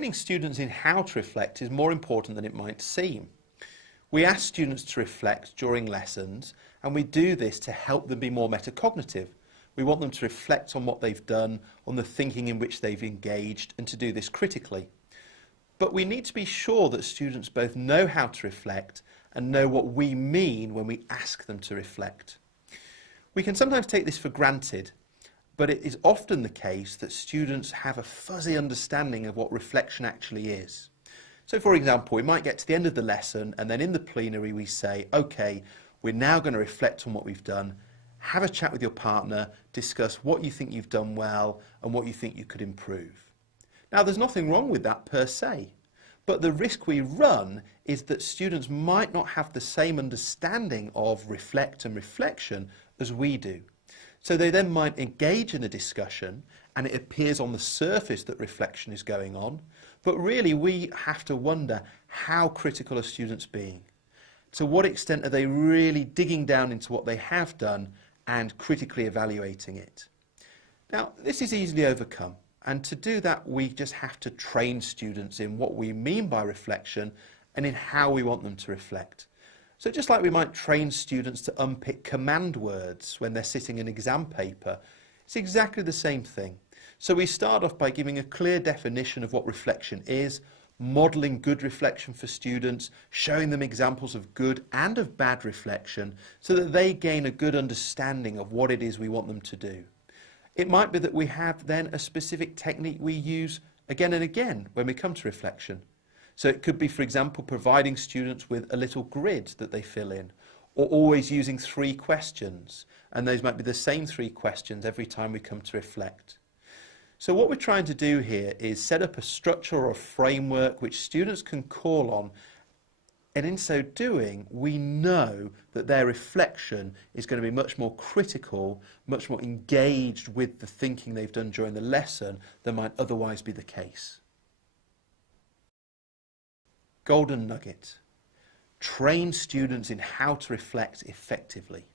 training students in how to reflect is more important than it might seem. We ask students to reflect during lessons, and we do this to help them be more metacognitive. We want them to reflect on what they've done, on the thinking in which they've engaged, and to do this critically. But we need to be sure that students both know how to reflect and know what we mean when we ask them to reflect. We can sometimes take this for granted, but it is often the case that students have a fuzzy understanding of what reflection actually is. So for example, we might get to the end of the lesson and then in the plenary we say, okay, we're now going to reflect on what we've done, have a chat with your partner, discuss what you think you've done well and what you think you could improve. Now there's nothing wrong with that per se, but the risk we run is that students might not have the same understanding of reflect and reflection as we do. So they then might engage in a discussion and it appears on the surface that reflection is going on, but really we have to wonder, how critical are students being? To what extent are they really digging down into what they have done and critically evaluating it? Now this is easily overcome, and to do that we just have to train students in what we mean by reflection and in how we want them to reflect. So just like we might train students to unpick command words when they're sitting an exam paper, it's exactly the same thing. So we start off by giving a clear definition of what reflection is, modelling good reflection for students, showing them examples of good and of bad reflection so that they gain a good understanding of what it is we want them to do. It might be that we have then a specific technique we use again and again when we come to reflection. So it could be, for example, providing students with a little grid that they fill in, or always using 3 questions, and those might be the same 3 questions every time we come to reflect. So what we're trying to do here is set up a structure or a framework which students can call on, and in so doing we know that their reflection is going to be much more critical, much more engaged with the thinking they've done during the lesson than might otherwise be the case. Golden nugget: train students in how to reflect effectively.